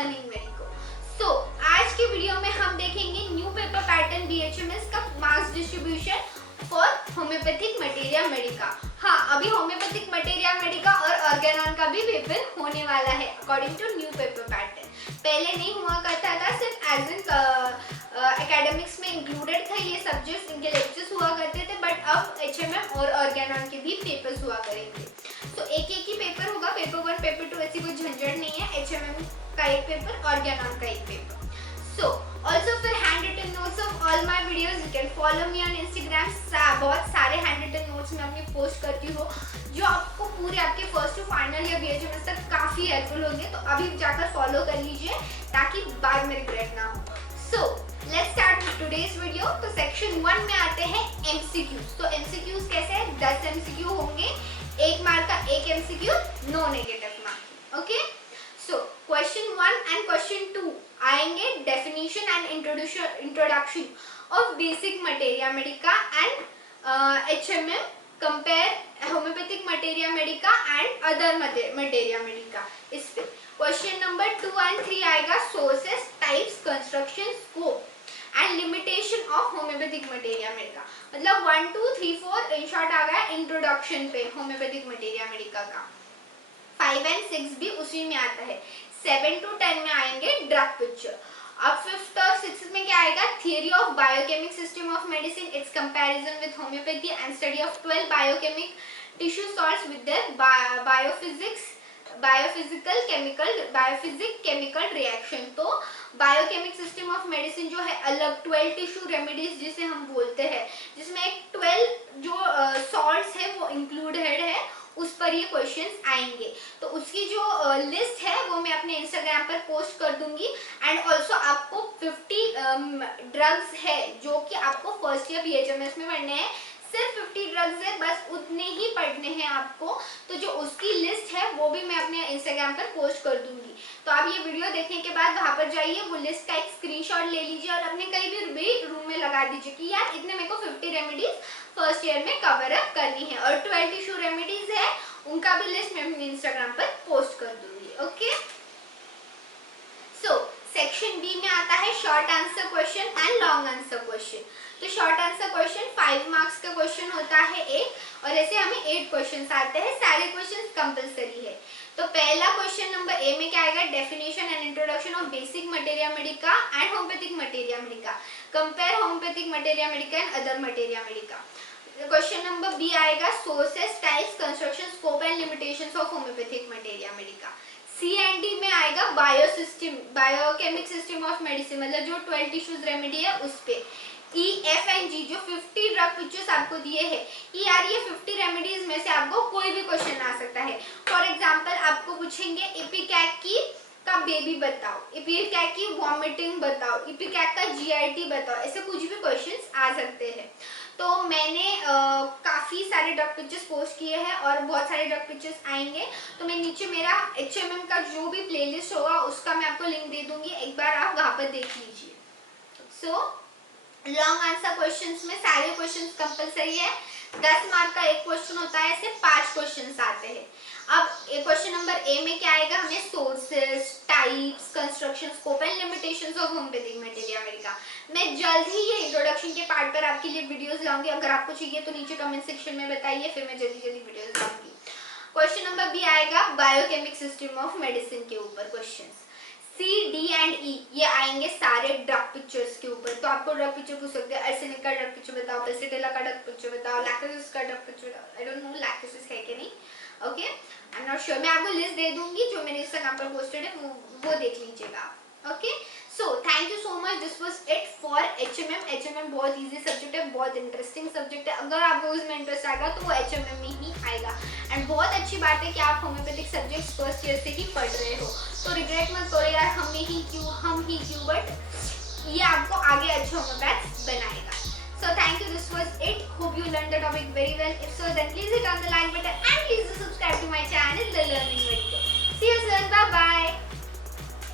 Learning medico. सो आज के video में हम देखेंगे न्यू पेपर पैटर्न BHMS का marks distribution for homeopathic materia medica. हाँ, अभी होम्योपैथिक मटेरिया मेडिका और ऑर्गेनॉन का भी पेपर होने वाला है according to new paper pattern. पहले नहीं हुआ करता था, सिर्फ एज एन एकेडमिक्स में इंक्लूडेड था ये सब्जेक्ट्स, इनके लेक्चर्स हुआ करते थे, बट अब HMM और ऑर्गेनॉन के भी पेपर्स हुआ करेंगे। तो एक एक ही पेपर होगा, पेपर 1 पेपर 2 ऐसी कोई झंझट नहीं है। HMM का एक पेपर, ऑर्गेनॉन का एक paper. So also for handwritten notes of all my videos you can follow me on Instagram। बहुत सारे handwritten notes मैं अपनी पोस्ट करती हूँ जो आपको पूरे आपके फर्स्ट टू फाइनल या BHMS तक काफ़ी हेल्पफुल होंगे, तो अभी जाकर फॉलो कर लीजिए ताकि बाद में रिग्रेट ना हो। So let's start with today's video। तो सेक्शन 1 में आते हैं MCQs। तो MCQs कैसे है? 10 MCQ होंगे, 1 मार्क का 1 MCQ, no negative mark. Okay, so question 1 and question 2 आएंगे definition and introduction of basic materia medica and HMM, compare homeopathic materia medica and other materia medica. इस पे क्वेश्चन नंबर 2 एंड 3 आएगा sources, types, construction, scope and limitation of homeopathic materia medica. मतलब 1 2 3 4 in short आ गया introduction पे homeopathic materia Medica का। 5 and 6 भी उसी में आता है। 7 to 10 में आएंगे ड्रग पिक्चर। अब 5th और 6th में क्या आएगा? Theory of biochemic system of medicine, it's comparison with homeopathy and study of 12 biochemic tissue salts with their बायोफिजिक chemical reaction. तो बायोकेमिक सिस्टम ऑफ मेडिसिन जो है अलग, 12 टिश्यू रेमेडीज जिसे हम बोलते हैं, जिसमें एक 12 जो सॉल्ट्स है वो इंक्लूडेड है, उस पर ये क्वेश्चंस आएंगे। तो उसकी जो लिस्ट है वो मैं अपने इंस्टाग्राम पर पोस्ट कर दूंगी। एंड ऑल्सो आपको 50 ड्रग्स है जो कि आपको फर्स्ट ईयर BHMS में पढ़ने हैं। सिर्फ 50 ड्रग्स है, बस उतने ही पढ़ने हैं आपको। तो जो उसकी लिस्ट है वो भी मैं अपने इंस्टाग्राम पर पोस्ट कर दूंगी। तो आप ये वीडियो देखने के बाद वहाँ पर जाइए, वो लिस्ट का एक स्क्रीनशॉट ले लीजिए और अपने कहीं भी रूम में लगा दीजिए कि यार इतने मेरे को 50 रेमेडीज फर्स्ट ईयर में कवर अप करनी है। और 12 टिश्यू रेमेडीज है, उनका भी लिस्ट मैं अपने इंस्टाग्राम पर पोस्ट कर दूंगी। ओके, सो सेक्शन B में आता है short answer question and long answer question. तो शॉर्ट आंसर क्वेश्चन 5 मार्क्स का क्वेश्चन होता है एक, और ऐसे हमें 8 क्वेश्चंस आते हैं। सारे क्वेश्चंस कंपलसरी है। तो पहला क्वेश्चन नंबर A में क्या आएगा? Definition and introduction of basic materia medica and homeopathic materia Medica, compare homeopathic materia medica and other materia Medica. Question number B आएगा sources, types, construction, scope and limitations of homeopathic materia Medica. C and D में आएगा biochemic system of medicine, मतलब जो 12 tissues remedy है उस पे। E, F and G जो 50 drug pictures आपको दिए हैं, कि यार ये 50 रेमेडीज में से आपको कोई भी क्वेश्चन आ सकता है। फॉर एग्जांपल आपको पूछेंगे इपिकैक का बेबी बताओ, इपिकैक की वॉमिटिंग बताओ, इपिकैक का GIT बताओ, ऐसे कुछ भी क्वेश्चंस आ सकते हैं। तो मैंने काफ़ी सारे ड्रग पिक्चर्स पोस्ट किए हैं और बहुत सारे ड्रग पिक्चर्स आएंगे। तो मैं नीचे मेरा HMM का जो भी प्लेलिस्ट होगा उसका मैं आपको लिंक दे दूंगी, एक बार आप वहाँ पर देख लीजिए। सो लॉन्ग आंसर क्वेश्चंस में सारे क्वेश्चंस कंपलसरी है। 10 मार्क का एक क्वेश्चन होता है, ऐसे 5 क्वेश्चंस आते हैं। अब क्वेश्चन नंबर A में क्या आएगा? हमें sources, types, construction, scope and limitations of homeopathic materia Medica. मैं जल्द ही ये इंट्रोडक्शन के पार्ट पर आपके लिए वीडियोस लाऊंगी। अगर आपको चाहिए तो नीचे कमेंट सेक्शन में बताइए, फिर मैं जल्दी वीडियोस लाऊंगी। क्वेश्चन नंबर B आएगा बायोकेमिक सिस्टम ऑफ मेडिसिन के ऊपर questions. C, D and E ये आएंगे सारे ड्रग पिक्चर्स के ऊपर। तो आपको ड्रग पिक्चर पूछ सकते हैं, आर्सेनिक का ड्रग पिक्चर बताओ, पेसिडेला का ड्रग पिक्चर बताओ, लैक्टोसिस का ड्रग पिक्चर बताओ। आई डोंट नो लैक्टोसिस है कि नहीं, okay, I am not sure. मैं आपको लिस्ट दे दूंगी जो मेरे इंस्टाग्राम पर पोस्टेड है, वो देख लीजिएगा। Okay, so thank you so much. This was it for HMM बहुत इजी सब्जेक्ट है, बहुत इंटरेस्टिंग सब्जेक्ट है। अगर आपको उसमें इंटरेस्ट आएगा तो वो HMM में ही आएगा। एंड बहुत अच्छी बात है कि आप होम्योपैथिक सब्जेक्ट्स फर्स्ट ईयर से ही पढ़ रहे हो, तो रिग्रेट मत करो यार हम ही क्यों, बट ये आपको आगे अच्छे होम्योपैथ्स बनाएगा। So thank you, this was it. Hope you learned the topic very well. If so, then please hit on the like button and please subscribe to my channel, The Learning Medico. See you soon. Bye bye.